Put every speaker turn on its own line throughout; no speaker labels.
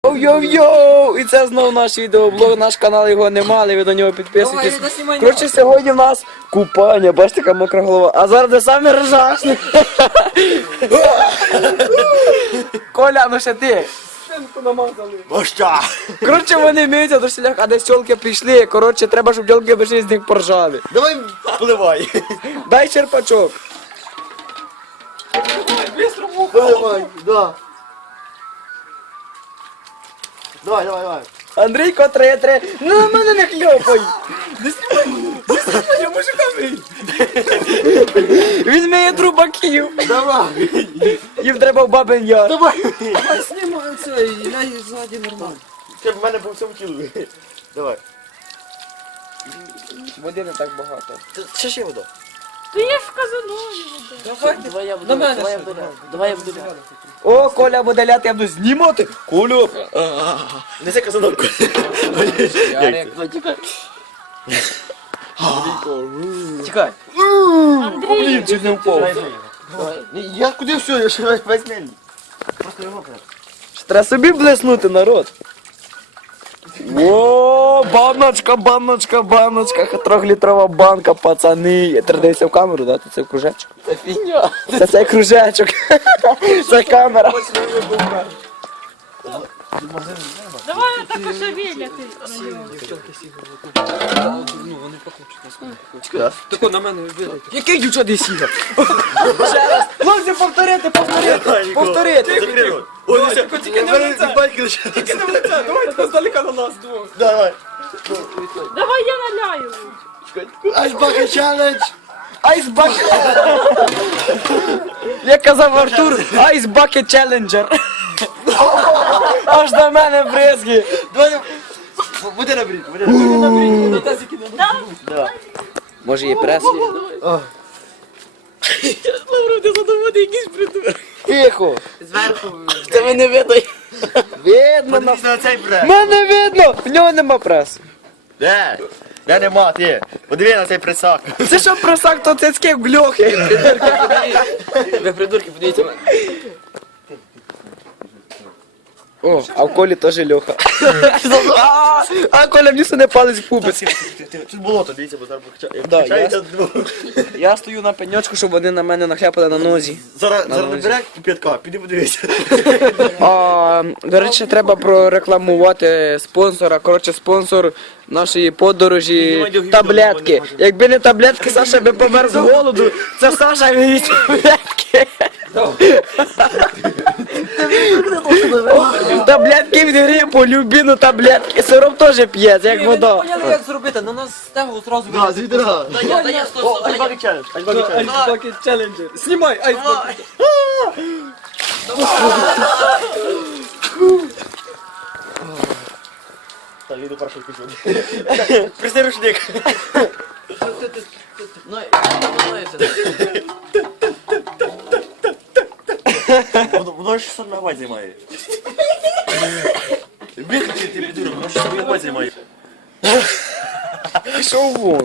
Йоу-йоу! І це знову наш відеоблог, наш канал його немає, ви до нього підписуйтесь. Коротше, сьогодні в нас купання, бачите, яка мокра голова. А зараз де самі ржашні. Коля, ну ще ти. Коротше, вони вміються до селях, а десь тілки прийшли. Коротше, треба, щоб тілки прийшли, з них поржали.
Давай поливай.
Дай черпачок.
Поливай, да. Давай.
Андрійко, три. Ну на мене не хльопай. Не знімай, я можу камеру. Він вміє трубаків.
Давай.
Їм треба в Бабин Яр.
Давай.
Давай знімай це і ляй ззаді нормально.
Щоб в мене був цьому тілу. Давай.
Води не так багато.
Ще вода.
Ти є в казанові.
Давай я буду.
На мене
Давай я
ще.
буду. Давай я буду.
О, Коля буде ляти, я буду знімати. Колю.
Неси казанок.
Ярик.
Тікай.
Тікай.
Андрій,
Блін, чуть не впав.
Давай.
Я куди все? Я ще весь мельник. Просто його прям.
Треба собі блеснути, народ. О, баночка, трьохлітрова банка, пацани. Традиція в камеру, да? Це кружечок.
Це фігня.
Це цей кружечок. Це камера.
давай так шевеляти на нього.
Тако на мене вилить.
Який дівчат є сіга? Ще раз. Хлопці, повторити.
Закрий рот. О, дивися.
тільки не в лице.
Батько лише.
Тільки не в лице, давайте здалека на нас двох.
Давай.
Давай я наляю.
Аж бака челендж.
Ice Bucket. Як казав Артур, Ice Bucket Challenger. Аж до мене бризги.
Давай. Буде набріть.
На тазики не
Да.
Може є прес?
ти задоводи якийсь придурок.
Тихо.
Зверху. Це мене видно.
Видно на...
Подивись на цей брек.
Мене видно! В нього нема пресу.
Де? Де нема, ти? Подиви на цей присак.
Це що просак, то цицьки в гльохи.
Ви придурки, подивіться мене.
О, а в Колі теж льоха. А Коля мені не палець в пупець.
Тут болото, дивіться, бо зараз
Да,
покачається.
Я стою на пеньочку, щоб вони на мене нахляпали на нозі.
Зараз
нозі.
набере п'ятка, піди подивися.
До речі, треба прорекламувати спонсора. Коротше, спонсор нашої подорожі таблетки. Якби не таблетки, Саша би помер з голоду. Це Саша він їсть таблетки. Таблетки від грипу, любіну таблетки. Сироп теж п'є, це як вода.
Поняли, як зробити, на нас стегу зразу
Да, з відра.
Та я стоп,
Аж баки челендж. Аж баки челендж.
Bucket Challenger. Знімай, Ice Bucket.
Так, йду перший кусок. Присни рушник.
Ну,
Воно ж 600 мегабайт займає. Виключи, ти підурок, воно 600 мегабайт займає.
Пішов вон.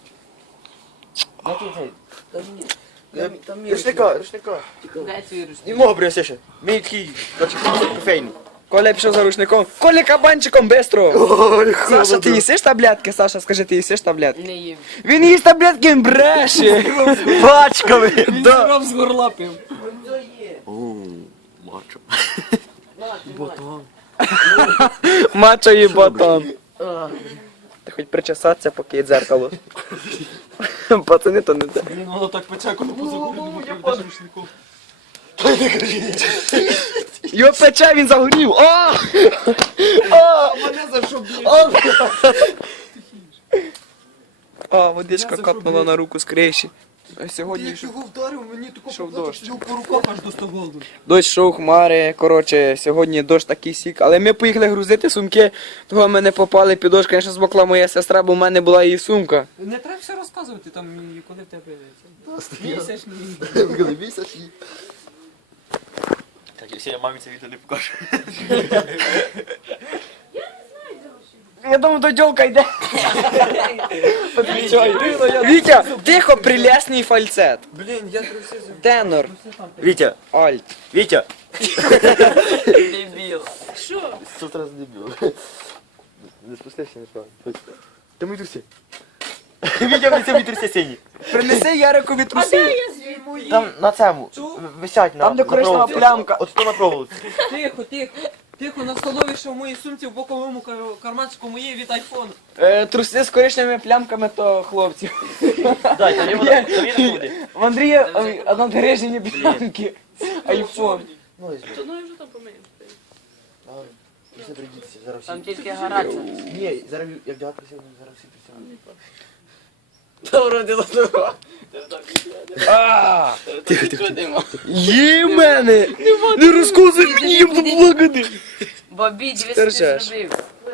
Рушника. І мого принеси ще. Мій такий, коротше, кофейний.
Коля пішов за рушником. Коля кабанчиком, бистро.
Ой,
Саша, ти їсиш таблетки? Саша, скажи, ти їсиш таблетки?
Не їм.
Він їсть таблетки, він бреше.
Пачками. Да.
Ром з горла пив.
Мачо.
Мачо і батон. Ти хоч причесатися, поки є дзеркало. Пацани, то не це.
Блін, воно так пече, коли позагорю, думаю, рушником.
Його пече, він загорів. О!
Мене за що б'є?
А, водичка капнула на руку з криші. А сьогодні
Його вдарив, мені тако
Йшов
показав,
дощ.
що по руках аж до 100 голду.
дощ, шов, хмари, коротше, сьогодні дощ такий сік. Але ми поїхали грузити сумки, того ми не попали під дощ, звісно, змокла моя сестра, бо в мене була її сумка.
Не треба все розказувати, там, і коли в тебе місячний.
Місячні. Так, якщо я мамі це відео не покажу.
Я думаю, до дьолка йде. Вітя, тихо, прелесний фальцет.
Блін, я трусився.
Тенор,
Вітя,
альт.
Вітя.
Дебіл.
Що?
100 раз дебіл. Не спустився, не справді. Ти мої труси. Вітя, принеси мої труси сині.
Принеси Ярикові
А де
труси.
я звідси?
Там на цьому. Висять на
Там, де коричнева
проволоці.
плямка.
От що на проволоці.
Тихо, тихо. Тихо, на столові, що в моїй сумці в боковому карманчику є від айфону.
Труси з коричневими плямками, то хлопці.
Дай, там є вода. Там є не буде.
В Андрія надгрижені плямки. Айфон.
Ну, візьми.
То ну я вже там помию.
Після прийдіться, зараз всі.
Там тільки гаряча.
Ні, зараз як дядь присів, зараз всі присягнуть.
Добре, діло. Тихо. Є в мене! Не розказуй мені, я буду благати.
Бобі, дивись,
Ти зробив.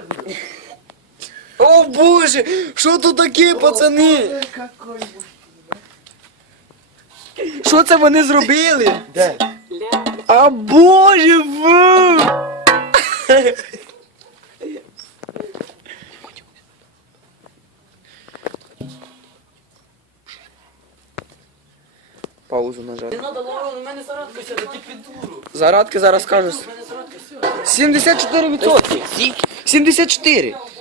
О боже, що тут таке, пацани? Що це вони зробили?
Де?
А боже, ви! Паузу нажати.
Надо, Лорон, у мене зарадка сяде, ти підуру.
Зарадки зараз кажуть. 74%. 74.